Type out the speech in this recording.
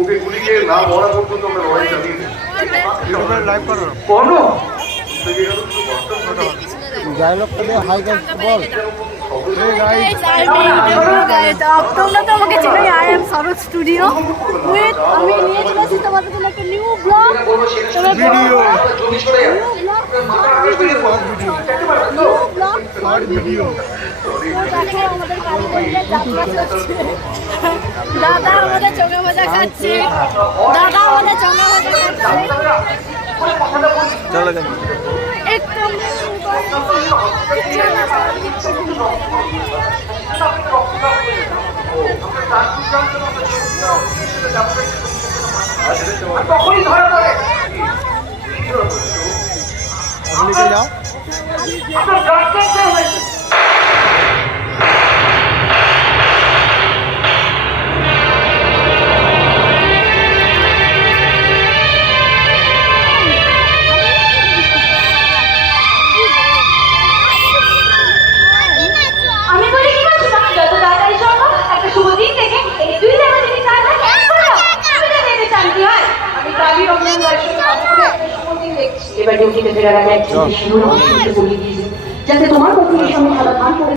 ওকে গুলিকে না মরা পর্যন্ত আমরা লড়াই চালিয়ে দেব। লাইভ করো কোনো তোমরা তো আমাকে চেনো, I am Sharat studio with আমি নিয়ে চলেছি তোমাদের জন্য একটা নিউ ব্লগ ভিডিও ভিডিও দেখো আমাদের কালীগঞ্জের যাত্রা চলছে। দাদা আমাদের চোখে মজা খাচ্ছে, দাদা আমাদের চোখে মজা খাচ্ছে চলো যাই একদম তখনই ধরা পড়ে আপনি কে যাও আপনার ডাক্তারটা হয়েছে। আমি বলি কি বলছো না, যত তাড়াতাড়ি সম্ভব একটা শুভ দিন দেখে এই দুই জায়গা যদি কাজ হয় এক করে দাও। তুমি তো মেয়েদের শান্তি হয়। আমি কালী রমজান রায়ের সঙ্গে কথা বলে একটা শুভ দিন দেখছি। এবার ডিউটিতে ফেরার আগে একজন শিশুর বলে দিয়েছে, যাতে তোমার পক্ষে এই সময় সমাধান করে